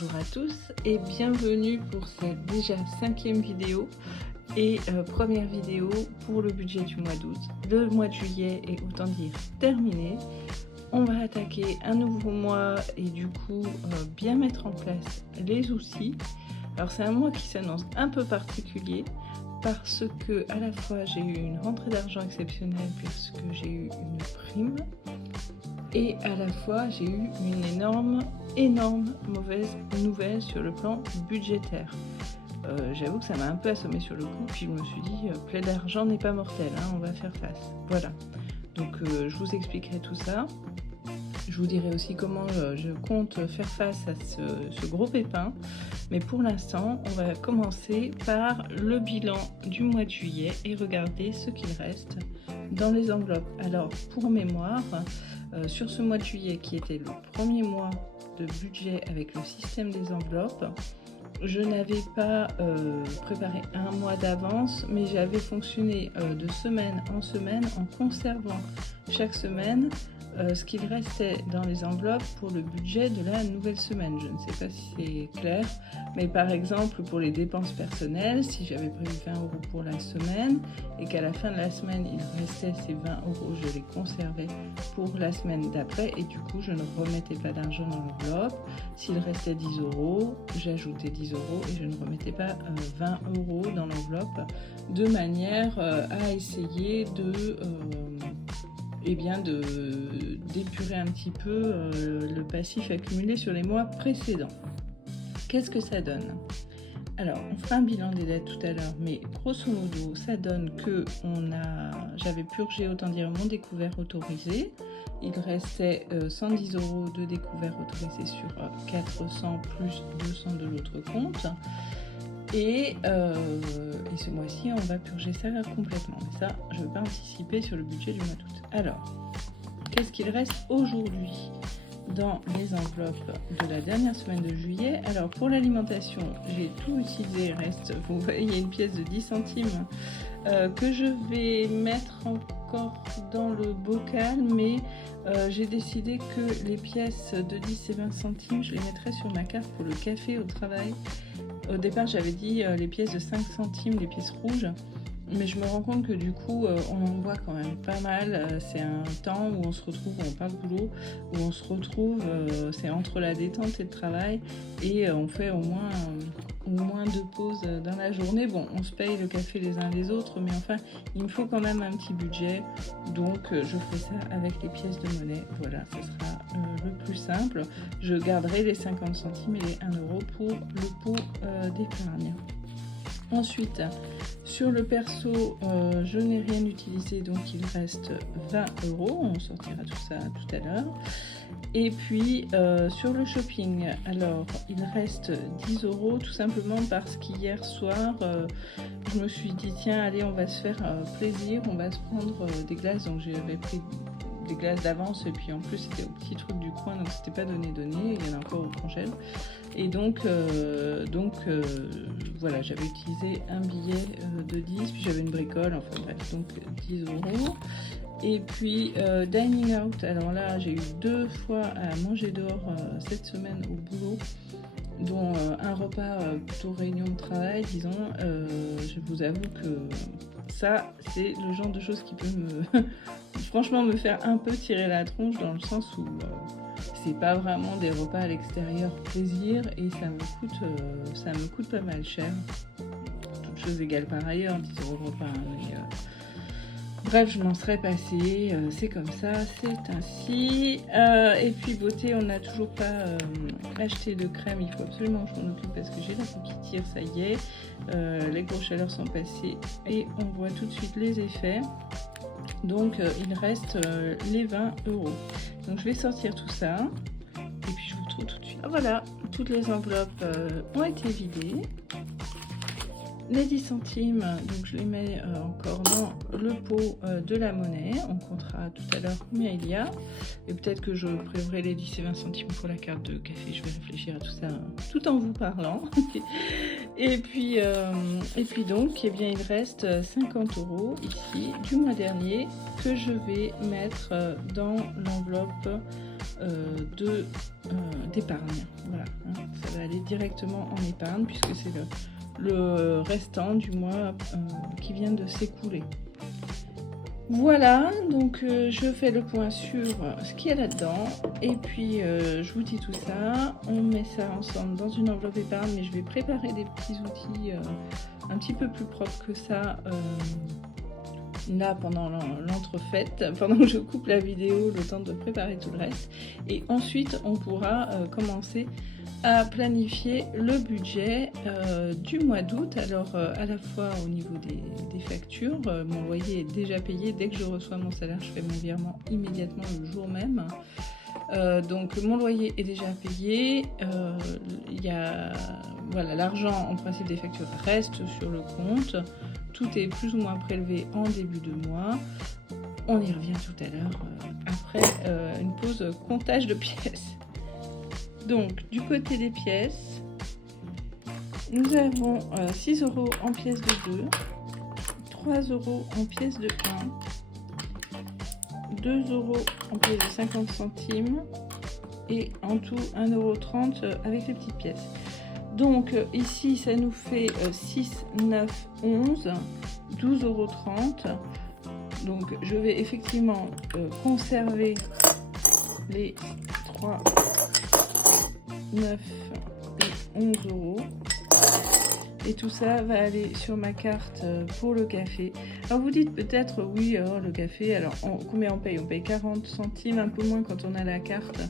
Bonjour à tous et bienvenue pour cette déjà 5e vidéo et première vidéo pour le budget du mois d'août. Le mois de juillet est autant dire terminé. On va attaquer un nouveau mois et du coup bien mettre en place les outils. Alors c'est un mois qui s'annonce un peu particulier parce que à la fois j'ai eu une rentrée d'argent exceptionnelle puisque j'ai eu une prime et à la fois j'ai eu une énorme mauvaise nouvelle sur le plan budgétaire. J'avoue que ça m'a un peu assommé sur le coup, puis je me suis dit plaie d'argent n'est pas mortel, hein, on va faire face. Voilà, donc je vous expliquerai tout ça. Je vous dirai aussi comment je compte faire face à ce gros pépin. Mais pour l'instant, on va commencer par le bilan du mois de juillet et regarder ce qu'il reste dans les enveloppes. Alors, pour mémoire, sur ce mois de juillet qui était le premier mois de budget avec le système des enveloppes, je n'avais pas préparé un mois d'avance, mais j'avais fonctionné de semaine en conservant chaque semaine ce qu'il restait dans les enveloppes pour le budget de la nouvelle semaine. Je ne sais pas si c'est clair, mais par exemple pour les dépenses personnelles, si j'avais prévu 20 € pour la semaine et qu'à la fin de la semaine il restait ces 20 €, je les conservais pour la semaine d'après et du coup je ne remettais pas d'argent dans l'enveloppe. S'il restait 10 €, j'ajoutais 10 € et je ne remettais pas 20 € dans l'enveloppe de manière à essayer d'épurer un petit peu le passif accumulé sur les mois précédents. Qu'est-ce que ça donne? Alors, on fera un bilan des dettes tout à l'heure, mais grosso modo, ça donne que j'avais purgé, autant dire, mon découvert autorisé. Il restait 110 € de découvert autorisé sur 400 plus 200 de l'autre compte. Et ce mois-ci, on va purger ça complètement. Mais ça, je ne veux pas anticiper sur le budget du mois d'août. Alors, qu'est-ce qu'il reste aujourd'hui dans les enveloppes de la dernière semaine de juillet? Alors, pour l'alimentation, j'ai tout utilisé. Il reste, vous voyez, il y a une pièce de 10 centimes que je vais mettre encore dans le bocal, mais j'ai décidé que les pièces de 10 et 20 centimes, je les mettrai sur ma carte pour le café au travail. Au départ, j'avais dit les pièces de 5 centimes, les pièces rouges, mais je me rends compte que du coup, on en voit quand même pas mal. C'est un temps où on se retrouve, où on parle boulot, où on se retrouve, c'est entre la détente et le travail, et on fait au moins 2 pauses dans la journée. Bon, on se paye le café les uns les autres, mais enfin, il me faut quand même un petit budget, donc je ferai ça avec les pièces de monnaie. Voilà, ce sera le plus simple. Je garderai les 50 centimes et les 1 € pour le pot d'épargne. Ensuite, sur le perso, je n'ai rien utilisé, donc il reste 20 €. On sortira tout ça tout à l'heure. Et puis, sur le shopping, alors, il reste 10 € tout simplement parce qu'hier soir, je me suis dit, tiens, allez, on va se faire plaisir, on va se prendre des glaces. Donc, j'avais pris des glaces d'avance et puis en plus c'était au petit truc du coin, donc c'était pas donné, il y en a encore au congèle. Et donc voilà, j'avais utilisé un billet de 10, puis j'avais une bricole, enfin bref, donc 10 €. Et puis dining out, alors là j'ai eu 2 fois à manger dehors cette semaine au boulot, dont un repas plutôt réunion de travail, disons. Je vous avoue que ça, c'est le genre de choses qui peut franchement me faire un peu tirer la tronche, dans le sens où c'est pas vraiment des repas à l'extérieur plaisir et ça me coûte pas mal cher. Toutes choses égales par ailleurs, 10 € le repas, hein, mais bref, je m'en serais passée, c'est comme ça, c'est ainsi. Et puis beauté, on n'a toujours pas acheté de crème, il faut absolument que je m'en occupe parce que j'ai la peau qui tire, ça y est. Les grosses chaleurs sont passées et on voit tout de suite les effets. Donc il reste les 20 €. Donc je vais sortir tout ça et puis je vous retrouve tout de suite. Voilà, toutes les enveloppes ont été vidées. Les 10 centimes, donc je les mets encore dans le pot de la monnaie. On comptera tout à l'heure combien il y a. Et peut-être que je préleverai les 10 et 20 centimes pour la carte de café. Je vais réfléchir à tout ça tout en vous parlant. Et puis donc, eh bien, il reste 50 € ici du mois dernier que je vais mettre dans l'enveloppe d'épargne. Voilà, hein. Ça va aller directement en épargne puisque c'est le restant du mois qui vient de s'écouler. Voilà, donc je fais le point sur ce qu'il y a là-dedans et puis je vous dis tout ça. On met ça ensemble dans une enveloppe épargne, mais je vais préparer des petits outils un petit peu plus propres que ça là pendant l'entrefaite, pendant que je coupe la vidéo, le temps de préparer tout le reste. Et ensuite, on pourra commencer à planifier le budget du mois d'août. Alors à la fois au niveau des factures, mon loyer est déjà payé. Dès que je reçois mon salaire, je fais mon virement immédiatement le jour même. Donc mon loyer est déjà payé. Il y a voilà, l'argent en principe des factures reste sur le compte. Tout est plus ou moins prélevé en début de mois. On y revient tout à l'heure après une pause comptage de pièces. Donc du côté des pièces, nous avons 6 € en pièces de 2, 3 € en pièces de 1, 2 € en pièces de 50 centimes et en tout 1,30 € avec les petites pièces. Donc ici ça nous fait 6, 9, 11, 12,30 €. Donc je vais effectivement conserver les 3, 9 et 11 €. Et tout ça va aller sur ma carte pour le café. Alors vous dites peut-être, oui, le café, alors combien on paye? On paye 40 centimes, un peu moins quand on a la carte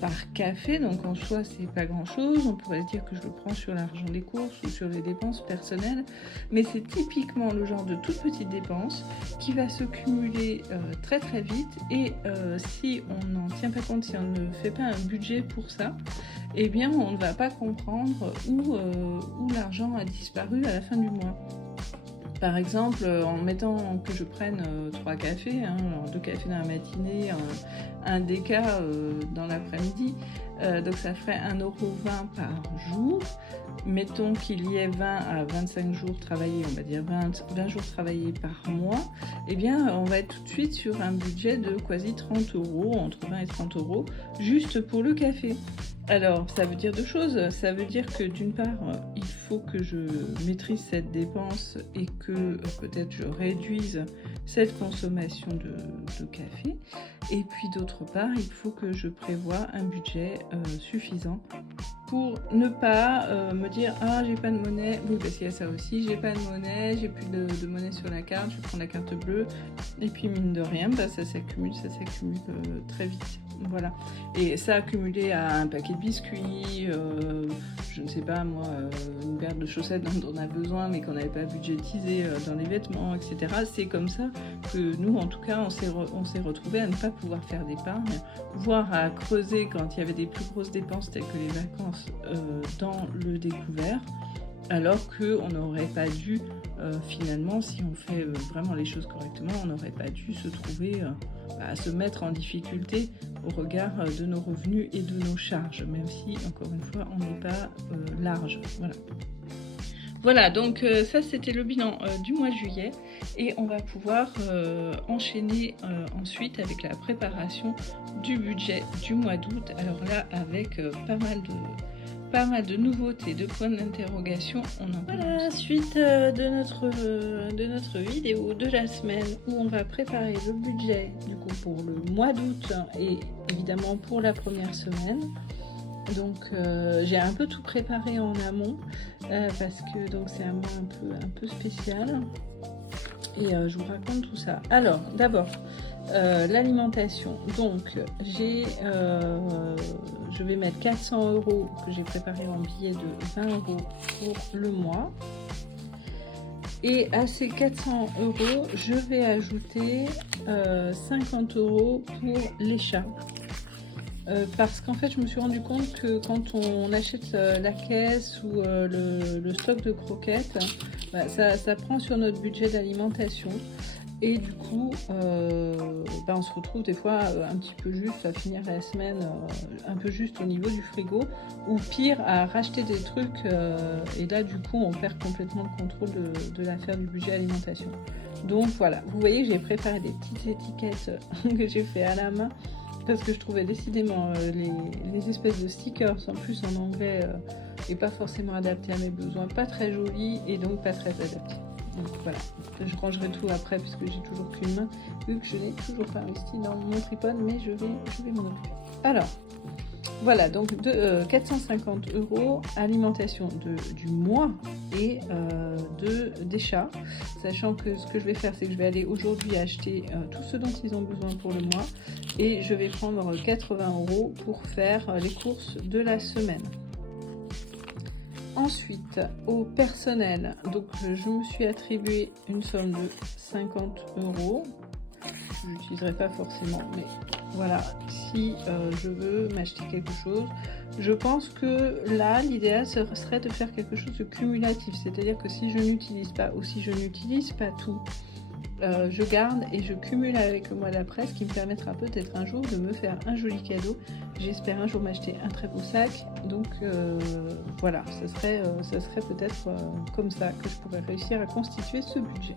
par café. Donc en soi, c'est pas grand-chose. On pourrait dire que je le prends sur l'argent des courses ou sur les dépenses personnelles. Mais c'est typiquement le genre de toute petite dépense qui va se cumuler très très vite. Et si on n'en tient pas compte, si on ne fait pas un budget pour ça, eh bien on ne va pas comprendre où l'argent a disparu à la fin du mois. Par exemple, en mettant que je prenne 3 cafés, hein, 2 cafés dans la matinée, un déca dans l'après-midi, donc ça ferait 1,20 € par jour. Mettons qu'il y ait 20 à 25 jours travaillés, on va dire 20 jours travaillés par mois, eh bien on va être tout de suite sur un budget de quasi 30 €, entre 20 et 30 € juste pour le café. Alors, ça veut dire deux choses. Ça veut dire que d'une part, il faut que je maîtrise cette dépense et que peut-être je réduise cette consommation de café. Et puis d'autre part, il faut que je prévoie un budget suffisant pour ne pas me dire « Ah, j'ai pas de monnaie ». Oui, parce qu'il y a ça aussi. J'ai pas de monnaie, j'ai plus de monnaie sur la carte, je vais prendre la carte bleue. Et puis mine de rien, ça s'accumule très vite. Voilà. Et ça accumulé à un paquet de biscuits, je ne sais pas moi, une paire de chaussettes dont on a besoin mais qu'on n'avait pas budgétisé dans les vêtements, etc. C'est comme ça que nous, en tout cas, on s'est retrouvés à ne pas pouvoir faire d'épargne, voire à creuser quand il y avait des plus grosses dépenses telles que les vacances dans le découvert, alors qu'on n'aurait pas dû, finalement, si on fait vraiment les choses correctement, on n'aurait pas dû se trouver à se mettre en difficulté au regard de nos revenus et de nos charges, même si, encore une fois, on n'est pas large. Voilà, donc ça c'était le bilan du mois de juillet et on va pouvoir enchaîner ensuite avec la préparation du budget du mois d'août. Alors là, avec pas mal de nouveautés, de points d'interrogation, on en parle. Voilà, suite de notre vidéo de la semaine où on va préparer le budget du coup pour le mois d'août et évidemment pour la première semaine. Donc j'ai un peu tout préparé en amont parce que donc c'est un mois un peu spécial et je vous raconte tout ça. Alors d'abord l'alimentation. Donc je vais mettre 400 € que j'ai préparé en billet de 20 € pour le mois. Et à ces 400 €, je vais ajouter 50 € pour les chats. Parce qu'en fait, je me suis rendu compte que quand on achète la caisse ou le stock de croquettes, ça prend sur notre budget d'alimentation. Et du coup, on se retrouve des fois un petit peu juste à finir la semaine, un peu juste au niveau du frigo, ou pire, à racheter des trucs, et là du coup on perd complètement le contrôle de l'affaire du budget alimentation. Donc voilà, vous voyez, j'ai préparé des petites étiquettes que j'ai fait à la main parce que je trouvais décidément les espèces de stickers en plus en anglais et pas forcément adaptés à mes besoins, pas très jolis et donc pas très adaptés. Donc voilà, je rangerai tout après puisque j'ai toujours qu'une main, vu que je n'ai toujours pas investi dans mon tripod, mais je vais m'en occuper. Alors, voilà, donc 450 €, alimentation du mois et des chats, sachant que ce que je vais faire, c'est que je vais aller aujourd'hui acheter tout ce dont ils ont besoin pour le mois et je vais prendre 80 € pour faire les courses de la semaine. Ensuite, au personnel, donc je me suis attribué une somme de 50 €. Je n'utiliserai pas forcément, mais voilà, si je veux m'acheter quelque chose, je pense que là, l'idéal serait de faire quelque chose de cumulatif, c'est-à-dire que si je n'utilise pas ou si je n'utilise pas tout, je garde et je cumule avec le mois d'après, ce qui me permettra peut-être un jour de me faire un joli cadeau. J'espère un jour m'acheter un très beau sac, donc voilà, ça serait peut-être comme ça que je pourrais réussir à constituer ce budget.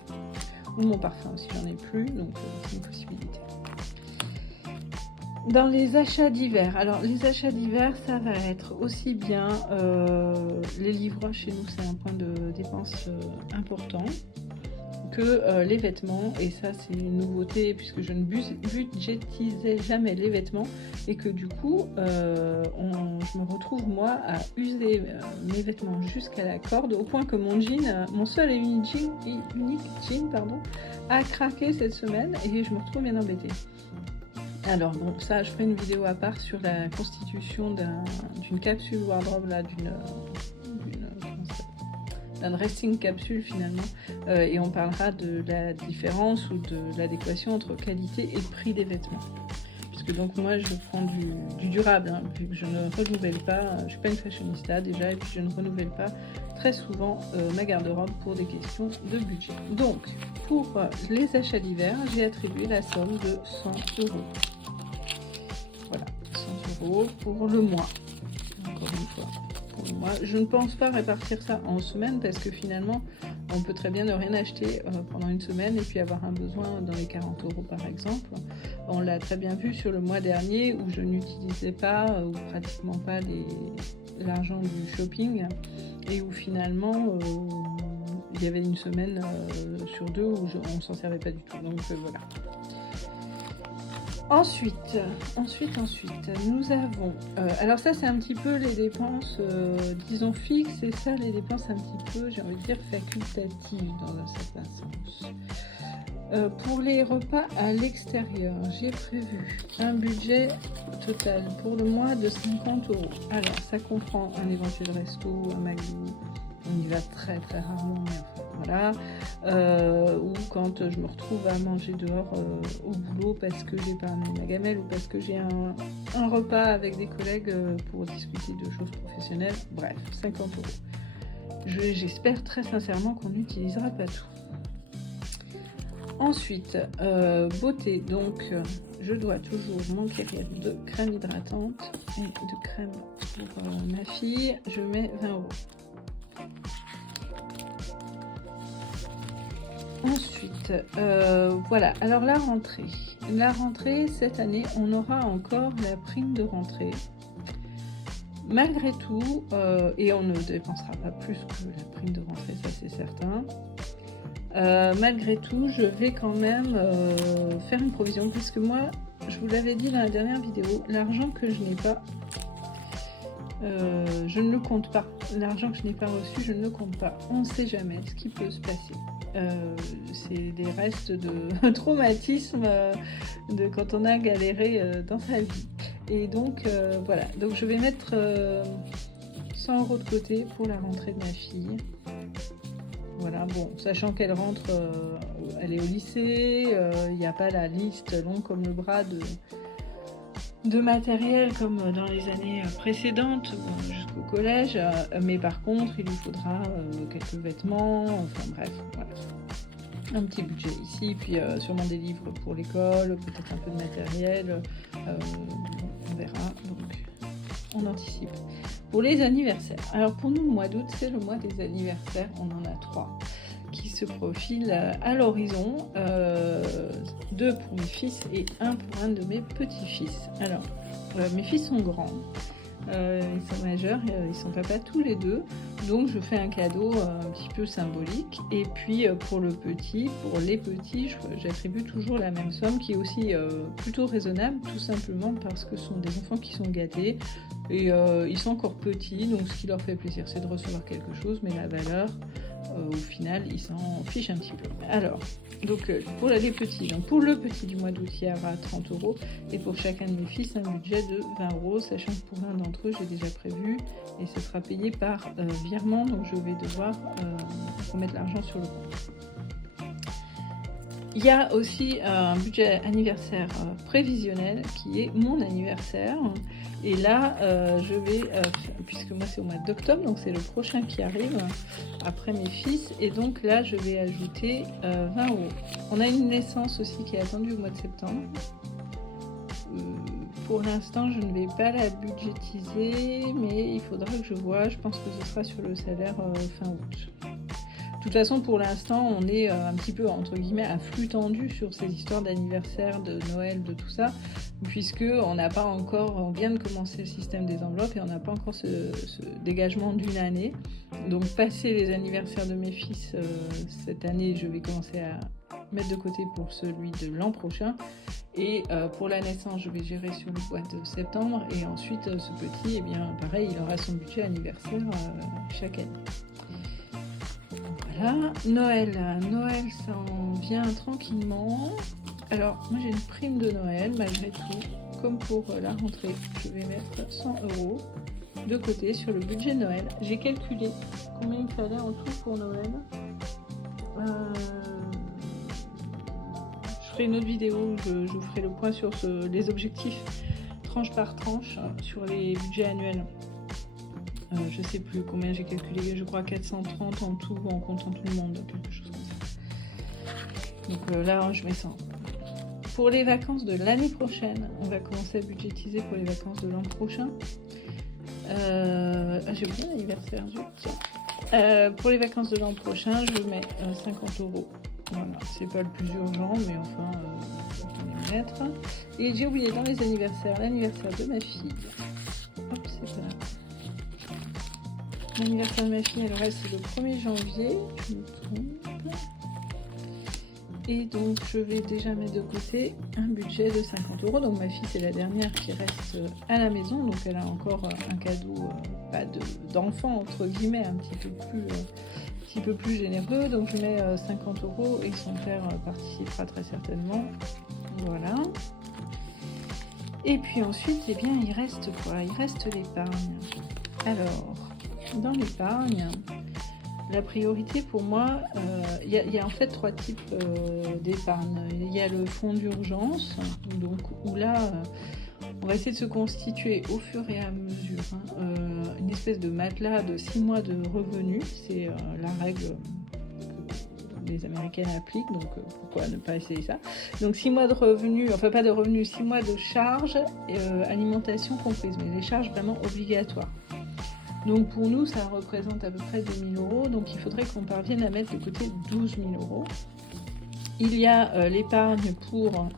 Ou mon parfum aussi, j'en ai plus, donc c'est une possibilité. Dans les achats d'hiver, alors les achats d'hiver, ça va être aussi bien les livres, chez nous c'est un point de dépense important, que les vêtements, et ça c'est une nouveauté puisque je ne budgétisais jamais les vêtements et que du coup je me retrouve moi à user mes vêtements jusqu'à la corde au point que mon jean, mon seul et unique jean a craqué cette semaine et je me retrouve bien embêtée. Alors bon, ça je ferai une vidéo à part sur la constitution d'une capsule wardrobe là, d'un dressing capsule finalement, et on parlera de la différence ou de l'adéquation entre qualité et prix des vêtements. Puisque donc moi je prends du durable, hein, vu que je ne renouvelle pas, je suis pas une fashionista déjà, et puis je ne renouvelle pas très souvent ma garde-robe pour des questions de budget. Donc pour les achats d'hiver, j'ai attribué la somme de 100 €. Voilà, 100 € pour le mois, encore une fois. Moi, je ne pense pas répartir ça en semaines parce que finalement, on peut très bien ne rien acheter pendant une semaine et puis avoir un besoin dans les 40 € par exemple. On l'a très bien vu sur le mois dernier où je n'utilisais pas ou pratiquement pas l'argent du shopping et où finalement il y avait une semaine sur deux où on ne s'en servait pas du tout. Donc voilà. Ensuite, nous avons... alors ça, c'est un petit peu les dépenses, disons, fixes, et ça, les dépenses un petit peu, j'ai envie de dire, facultatives dans un certain sens. Pour les repas à l'extérieur, j'ai prévu un budget total pour le mois de 50 €. Alors, ça comprend un éventuel resto, un McDo, on y va très très rarement, mais enfin, voilà, ou quand je me retrouve à manger dehors au boulot parce que j'ai pas amené ma gamelle ou parce que j'ai un repas avec des collègues pour discuter de choses professionnelles, bref, 50 €. J'espère très sincèrement qu'on n'utilisera pas tout. Ensuite, beauté, donc je dois toujours m'enquérir de crème hydratante et de crème pour ma fille, je mets 20 €. Ensuite, voilà, alors la rentrée, cette année, on aura encore la prime de rentrée. Malgré tout, et on ne dépensera pas plus que la prime de rentrée, ça c'est certain. Malgré tout, je vais quand même faire une provision, puisque moi, je vous l'avais dit dans la dernière vidéo, l'argent que je n'ai pas, je ne le compte pas. L'argent que je n'ai pas reçu, je ne le compte pas. On ne sait jamais ce qui peut se passer. C'est des restes de traumatisme de quand on a galéré dans sa vie. Et donc voilà, donc je vais mettre 100 € de côté pour la rentrée de ma fille. Voilà, bon, sachant qu'elle rentre, elle est au lycée, il n'y a pas la liste longue comme le bras de matériel comme dans les années précédentes jusqu'au collège, mais par contre il lui faudra quelques vêtements, enfin bref, voilà. Un petit budget ici, puis sûrement des livres pour l'école, peut-être un peu de matériel, on verra, donc on anticipe. Pour les anniversaires, alors pour nous le mois d'août c'est le mois des anniversaires, on en a 3. qui se profilent à l'horizon, 2 pour mes fils et 1 pour un de mes petits-fils. Alors, mes fils sont grands, ils sont majeurs, ils sont papa tous les deux, donc je fais un cadeau un petit peu symbolique. Et puis pour les petits, j'attribue toujours la même somme, qui est aussi plutôt raisonnable, tout simplement parce que ce sont des enfants qui sont gâtés et ils sont encore petits, donc ce qui leur fait plaisir c'est de recevoir quelque chose, mais la valeur au final ils s'en fichent un petit peu. Alors donc pour les petits, donc pour le petit du mois d'août il y aura 30 € et pour chacun de mes fils un budget de 20 €, sachant que pour l'un d'entre eux j'ai déjà prévu et ce sera payé par virement, donc je vais devoir remettre l'argent sur le compte. Il y a aussi un budget anniversaire prévisionnel qui est mon anniversaire. Et là, je vais, puisque moi c'est au mois d'octobre, donc c'est le prochain qui arrive après mes fils. Et donc là, je vais ajouter 20 €. On a une naissance aussi qui est attendue au mois de septembre. Pour l'instant, je ne vais pas la budgétiser, mais il faudra que je vois. Je pense que ce sera sur le salaire fin août. De toute façon, pour l'instant, on est un petit peu, entre guillemets, à flux tendu sur ces histoires d'anniversaire, de Noël, de tout ça, puisque on vient de commencer le système des enveloppes et on n'a pas encore ce dégagement d'une année. Donc, passer les anniversaires de mes fils cette année, je vais commencer à mettre de côté pour celui de l'an prochain. Et pour la naissance, je vais gérer sur le mois de septembre. Et ensuite, ce petit, eh bien, pareil, il aura son budget anniversaire chaque année. Voilà, Noël, ça en vient tranquillement. Alors, moi j'ai une prime de Noël malgré tout, comme pour la rentrée. Je vais mettre 100 € de côté sur le budget de Noël. J'ai calculé combien il fallait en tout pour Noël. Je ferai une autre vidéo, je vous ferai le point sur les objectifs tranche par tranche sur les budgets annuels. Je sais plus combien j'ai calculé, je crois 430 en tout en comptant tout le monde, quelque chose comme ça. Donc là je mets 100. Pour les vacances de l'année prochaine, on va commencer à budgétiser pour les vacances de l'an prochain. J'ai oublié l'anniversaire, pour les vacances de l'an prochain, je mets 50 €. Voilà, c'est pas le plus urgent, mais enfin, on va les mettre. Et j'ai oublié dans les anniversaires, l'anniversaire de ma fille. Hop, c'est pas là. L'anniversaire de ma fille, elle reste le 1er janvier, je me trompe. Et donc, je vais déjà mettre de côté un budget de 50 €. Donc, ma fille, c'est la dernière qui reste à la maison. Donc, elle a encore un cadeau, pas d'enfant, entre guillemets, un petit peu plus généreux. Donc, je mets 50 € et son père participera très certainement. Voilà. Et puis ensuite, eh bien, il reste quoi? Il reste l'épargne. Alors, dans l'épargne, la priorité pour moi, il y a en fait 3 types d'épargne. Il y a le fonds d'urgence, donc où là, on va essayer de se constituer au fur et à mesure une espèce de matelas de 6 mois de revenus. C'est la règle que les Américaines appliquent, donc pourquoi ne pas essayer ça. Donc 6 mois de revenus, enfin pas de revenus, 6 mois de charges, alimentation comprise, mais les charges vraiment obligatoires. Donc pour nous, ça représente à peu près 2 000 €, donc il faudrait qu'on parvienne à mettre de côté 12 000 €. Il y a l'épargne pour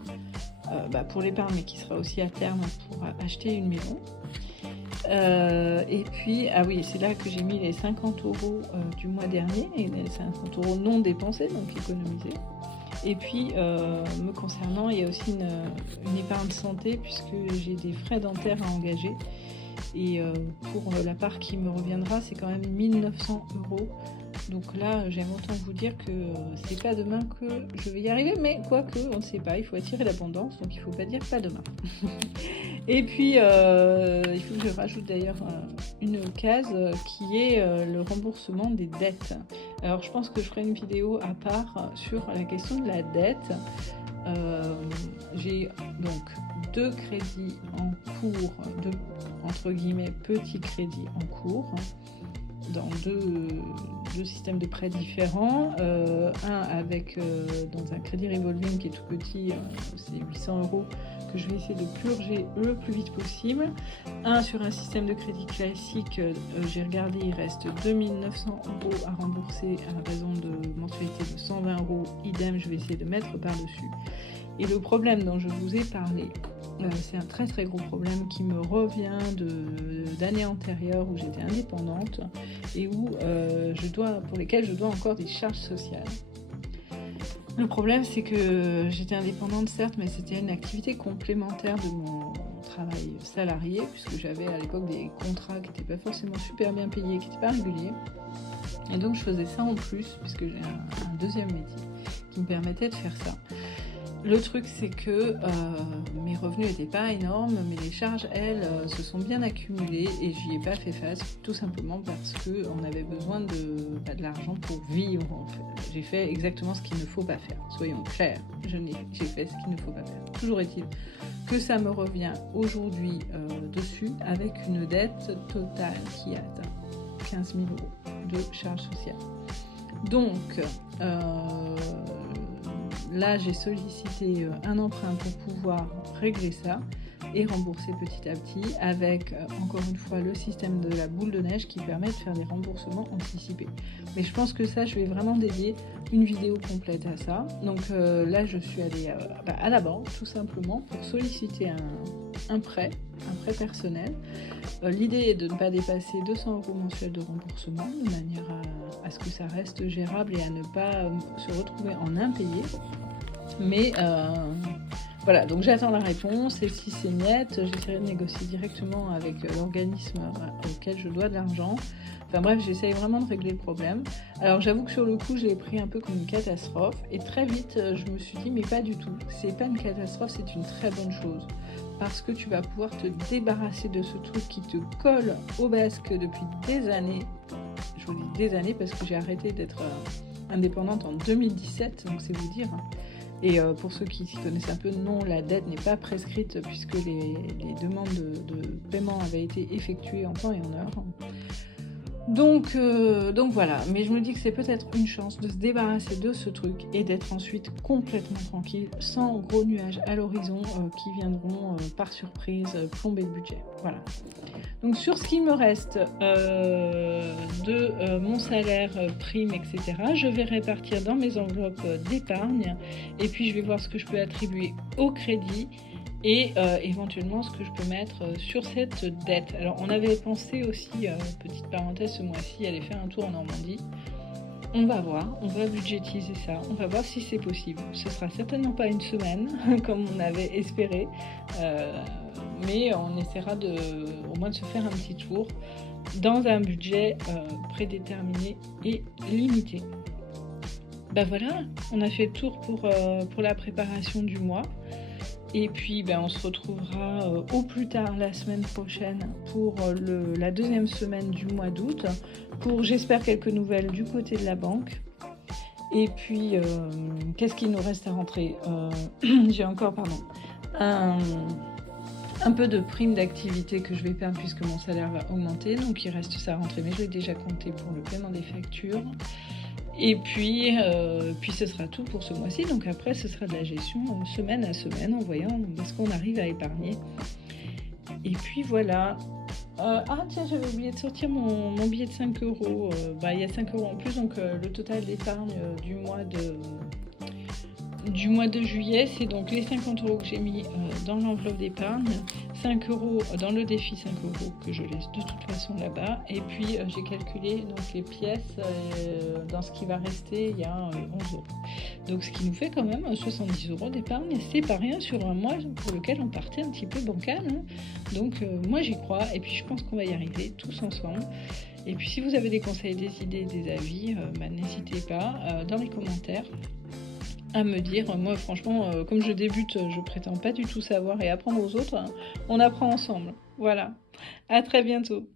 l'épargne, mais qui sera aussi à terme pour acheter une maison. Et puis, ah oui, c'est là que j'ai mis les 50 € du mois dernier, et les 50 € non dépensés, donc économisés. Et puis, me concernant, il y a aussi une épargne santé, puisque j'ai des frais dentaires à engager. Et pour la part qui me reviendra, c'est quand même 1 900 €. Donc là, j'aime autant vous dire que c'est pas demain que je vais y arriver, mais quoique, on ne sait pas, il faut attirer l'abondance, donc il ne faut pas dire pas demain. Et puis, il faut que je rajoute d'ailleurs une case qui est le remboursement des dettes. Alors, je pense que je ferai une vidéo à part sur la question de la dette. J'ai donc 2 crédits en cours, 2 entre guillemets petits crédits en cours. dans deux systèmes de prêts différents. Un avec dans un crédit revolving qui est tout petit, c'est 800 € que je vais essayer de purger le plus vite possible. Un sur un système de crédit classique, j'ai regardé, il reste 2 900 € à rembourser à raison de mensualité de 120 €. Idem, je vais essayer de mettre par-dessus. Et le problème dont je vous ai parlé, c'est un très très gros problème qui me revient d'années antérieures où j'étais indépendante et pour lesquelles je dois encore des charges sociales. Le problème, c'est que j'étais indépendante, certes, mais c'était une activité complémentaire de mon travail salarié, puisque j'avais à l'époque des contrats qui n'étaient pas forcément super bien payés, qui n'étaient pas réguliers. Et donc, je faisais ça en plus, puisque j'ai un deuxième métier qui me permettait de faire ça. Le truc, c'est que mes revenus n'étaient pas énormes, mais les charges, elles, se sont bien accumulées et j'y ai pas fait face, tout simplement parce qu'on avait besoin de l'argent pour vivre. En fait. J'ai fait exactement ce qu'il ne faut pas faire, soyons clairs, j'ai fait ce qu'il ne faut pas faire. Toujours est-il que ça me revient aujourd'hui dessus avec une dette totale qui atteint 15 000 € de charges sociales. Donc, là, j'ai sollicité un emprunt pour pouvoir régler ça et rembourser petit à petit avec, encore une fois, le système de la boule de neige qui permet de faire des remboursements anticipés. Mais je pense que ça, je vais vraiment dédier une vidéo complète à ça. Donc là, je suis allée à la banque, tout simplement, pour solliciter un prêt personnel. L'idée est de ne pas dépasser 200 € mensuels de remboursement, de manière à ce que ça reste gérable et à ne pas se retrouver en impayé. Mais voilà, donc j'attends la réponse et si c'est net, j'essaierai de négocier directement avec l'organisme auquel je dois de l'argent. Enfin bref, j'essaye vraiment de régler le problème. Alors j'avoue que sur le coup, je l'ai pris un peu comme une catastrophe et très vite, je me suis dit, mais pas du tout. C'est pas une catastrophe, c'est une très bonne chose. Parce que tu vas pouvoir te débarrasser de ce truc qui te colle au basque depuis des années. Je vous dis des années parce que j'ai arrêté d'être indépendante en 2017, donc c'est vous dire. Et pour ceux qui s'y connaissent un peu, non, la dette n'est pas prescrite puisque les demandes de paiement avaient été effectuées en temps et en heure. Donc voilà, mais je me dis que c'est peut-être une chance de se débarrasser de ce truc et d'être ensuite complètement tranquille, sans gros nuages à l'horizon qui viendront par surprise plomber le budget. Voilà. Donc sur ce qu'il me reste de mon salaire, prime, etc., je vais répartir dans mes enveloppes d'épargne et puis je vais voir ce que je peux attribuer au crédit et éventuellement ce que je peux mettre sur cette dette. Alors on avait pensé aussi, petite parenthèse, ce mois-ci, aller faire un tour en Normandie. On va voir, on va budgétiser ça, on va voir si c'est possible. Ce sera certainement pas une semaine comme on avait espéré, mais on essaiera au moins de se faire un petit tour dans un budget prédéterminé et limité. Bah voilà, on a fait le tour pour la préparation du mois. Et puis on se retrouvera au plus tard la semaine prochaine pour la deuxième semaine du mois d'août, pour j'espère quelques nouvelles du côté de la banque. Et puis qu'est-ce qu'il nous reste à rentrer j'ai encore un peu de prime d'activité que je vais perdre puisque mon salaire va augmenter, donc il reste ça à rentrer, mais je l'ai déjà compté pour le paiement des factures. Et puis ce sera tout pour ce mois-ci. Donc après, ce sera de la gestion semaine à semaine en voyant ce qu'on arrive à épargner. Et puis voilà. Tiens, j'avais oublié de sortir mon billet de 5 €. Il y a 5 € en plus, donc le total d'épargne du mois de juillet, c'est donc les 50 € que j'ai mis dans l'enveloppe d'épargne, 5 € dans le défi 5 € que je laisse de toute façon là-bas, et puis j'ai calculé donc les pièces, dans ce qui va rester, il y a 11 €. Donc ce qui nous fait quand même 70 € d'épargne, c'est pas rien sur un mois pour lequel on partait un petit peu bancal, hein. Donc moi j'y crois, et puis je pense qu'on va y arriver tous ensemble. Et puis si vous avez des conseils, des idées, des avis, n'hésitez pas dans les commentaires à me dire. Moi franchement, comme je débute, je prétends pas du tout savoir et apprendre aux autres, hein. On apprend ensemble. Voilà, à très bientôt.